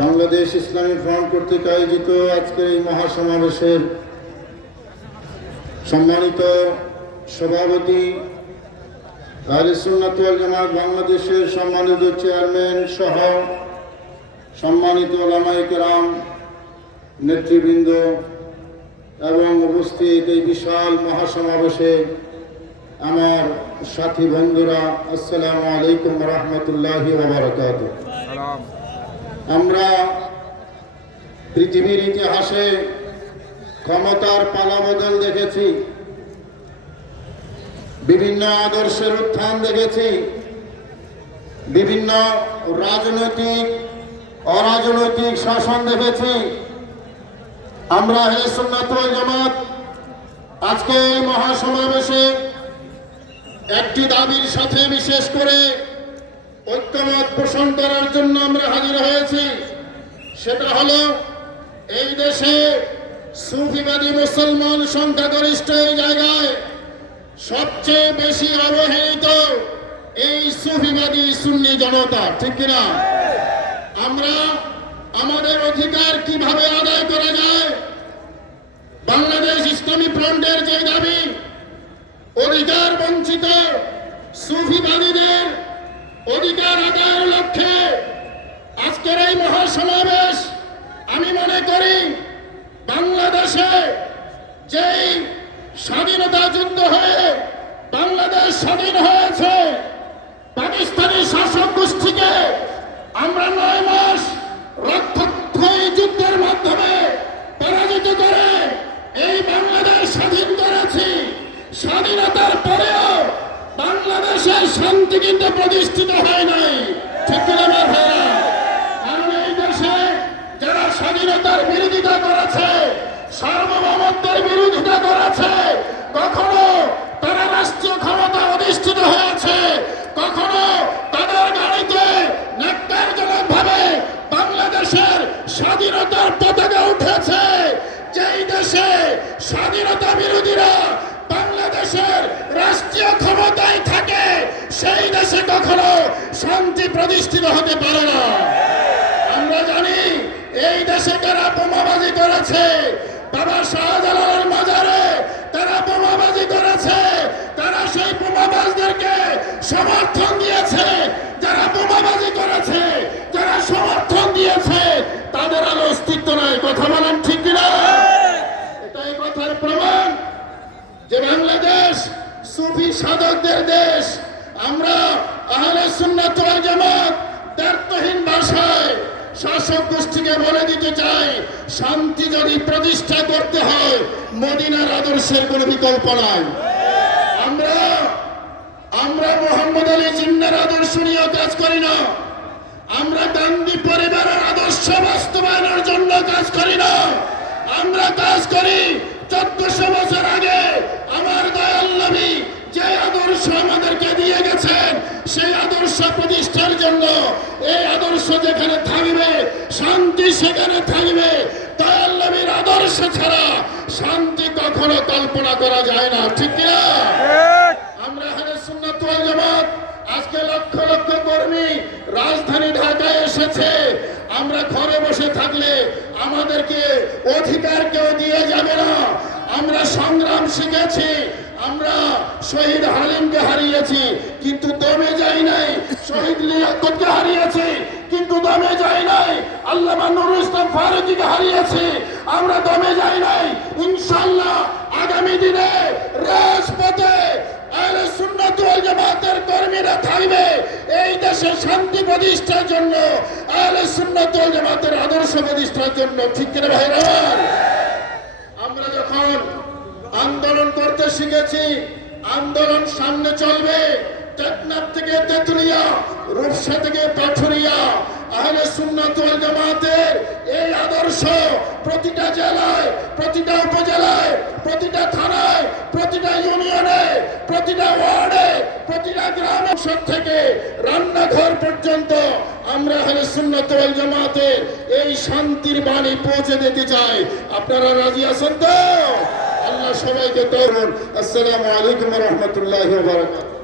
বাংলাদেশ ইসলামী front কর্তৃক আয়োজিত আজকের এই মহাসমাবেশের সম্মানিত সভাপতি, আহলে সুন্নাত ওয়াল জামাত বাংলাদেশের সম্মানিত চেয়ারম্যান সহ সম্মানিত উলামায়ে কেরাম, নেতৃবৃন্দ এবং উপস্থিত এই বিশাল মহাসমাবেশে আমার সাথী বন্ধুরা, আসসালামু আলাইকুম ওয়া রাহমাতুল্লাহি ওয়া বারাকাতুহু। আমরা পৃথিবীর ইতিহাসে ক্ষমতার পালাবদল দেখেছি, বিভিন্ন আদর্শের উত্থান দেখেছি, বিভিন্ন রাজনৈতিক অরাজনৈতিক শাসন দেখেছি। আমরা আহলে সুন্নাত ওয়াল জামাত আজকে এই মহাসমাবেশে একটি দাবির সাথে বিশেষ করে ঐক্যমত পোষণ করার জন্য আমরা হাজির হয়েছি। সেটা হলো, এই দেশে সুফিবাদী মুসলমান সংখ্যাগরিষ্ঠ এই জায়গায় সবচেয়ে বেশি অবহেলিত এই সুফিবাদী সুন্নি জনতা, ঠিক কিনা? আমরা আমাদের অধিকার কিভাবে আদায় করা যায়, বাংলাদেশ ইসলামী ফ্রন্টের যে দাবি, অধিকার বঞ্চিত সুফিবাদীদের অধিকার আদায়ের লক্ষ্যে আজকের এই মহাসমাবেশ। আমি মনে করি বাংলাদেশে যেই স্বাধীনতা যুদ্ধ হয়ে বাংলাদেশ স্বাধীন হয়েছে, পাকিস্তানি শাসক গোষ্ঠীকে আমরা 9 মাস রক্তক্ষয়ী যুদ্ধের মাধ্যমে পরাজিত করে এই বাংলাদেশ স্বাধীন করেছি। স্বাধীনতার পরেও বাংলাদেশের শান্তি কিন্তু প্রতিষ্ঠিত হয় নাই, ঠিক কিনা ভাইরা? কারণ এই দেশে যারা স্বাধীনতার বিরোধিতা করেছে, সার্বভৌমত্বের বিরোধিতা করেছে, কখনো তারা রাষ্ট্রীয় ক্ষমতা অধিষ্ঠিত হয়েছে, কখনো তাদের গাড়িতে ন্যাক্কারজনক ভাবে বাংলাদেশের স্বাধীনতার পতাকা উঠেছে। যেই দেশে স্বাধীনতা বিরোধীরা বাংলাদেশের রাষ্ট্রীয় ক্ষমতায় থাকে, সেই দেশে কখনো শান্তি প্রতিষ্ঠিত হতে পারে না। আমরা জানি এই দেশে কারা বোমাবাজি করেছে, বাবা শাহজালালের মাজারে তারা বোমাবাজি করেছে, তারা সেই বোমাবাজদেরকে সমর্থন দিয়েছে। যারা বোমাবাজি করেছে, যারা সমর্থন দিয়েছে, তাদের আর অস্তিত্ব নাই। কথা বলেন ঠিক কিনা? এটাই কথার প্রমাণ যে বাংলাদেশ সুফি সাধকদের দেশ। আমরা আহলে সুন্নাত ওয়াল জামাত দ্ব্যর্থহীন ভাষায় শাসক গোষ্ঠীকে বলে দিতে চাই, শান্তি যদি প্রতিষ্ঠা করতে হয়, মদিনার আদর্শের কোনো বিকল্প নাই। আমরা মোহাম্মদ আলী জিন্নাহর আদর্শ নিয়ে কাজ করি না, আমরা গান্ধী পরিবারের আদর্শ বাস্তবায়নের জন্য কাজ করি না। আমরা কাজ করি 1400 বছর আগে আমার দয়াল নবী যে আদর্শ আমাদেরকে দিয়ে গেছেন, সেই আদর্শ প্রতিষ্ঠার জন্য। এই আদর্শ যেখানে থাকবে, শান্তি সেখানে থাকবে। দয়াল নবীর আদর্শ ছাড়া শান্তি কখনো কল্পনা করা যায় না, ঠিক কিনা? আমরা আহলে সুন্নাত ওয়াল জামাত আজকে লক্ষ লক্ষ কর্মী রাজধানী ঢাকায় এসেছে। আমরা ঘরে বসে থাকলে আমাদেরকে অধিকার কেউ দিয়ে যাবে না। আমরা সংগ্রাম শিখেছি, আমরা শহীদ হালিমকে হারিয়েছি কিন্তু দমে যাই নাই, শহীদ লিয়াকতকে হারিয়েছি কিন্তু দমে যাই নাই, আল্লামা নুরুল ইসলাম ফারুকীকে হারিয়েছি, আমরা দমে যাই নাই। ইনশাআল্লাহ আগামী দিনে রাজপথে আহলে সুন্নাত ওয়াল জামাতের কর্মীরা থাকবে এই দেশে শান্তি প্রতিষ্ঠার জন্য, আহলে সুন্নাত ওয়াল জামাতের আদর্শ প্রতিষ্ঠার জন্য, ঠিক কিনা ভাইরা? আমরা যখন আন্দোলন করতে শিখেছি, আন্দোলন সামনে চলবে। টেকনাফ থেকে তেতুলিয়া, রূপসা থেকে পাথুরিয়া, আহলে সুন্নাত ওয়াল জামাতের এই আদর্শ প্রতিটা জেলায়, প্রতিটা উপজেলায়, প্রতিটা থানায়, প্রতিটা ইউনিয়নে, প্রতিটা ওয়ার্ডে, প্রতিটা গ্রামে থেকে রান্নাঘর পর্যন্ত আমরা আহলে সুন্নাত ওয়াল জামাতের এই শান্তির বাণী পৌঁছে দিতে চাই। আপনারা রাজি আছেন তো? আল্লাহ সবাইকে তৌফিক। আসসালামু আলাইকুম ওয়া রাহমাতুল্লাহি ওয়া বারাকাতুহু।